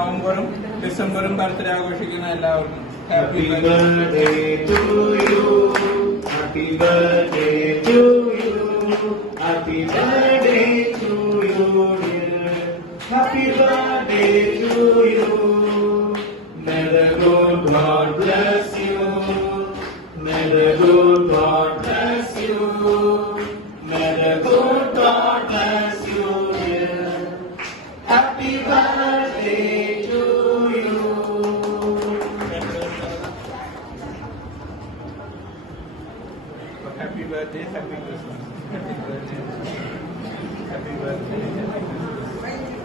നവംബറും ഡിസംബറും ബർത്ത്ഡേ ആഘോഷിക്കുന്ന എല്ലാവർക്കും happy birthday to you, happy birthday to you, happy birthday to you, happy birthday to you. May the good God bless you, may the good God bless you, may the good God bless you, dear. Happy birthday to you. Happy birthday, happy Christmas. Happy birthday, happy birthday, happy Christmas.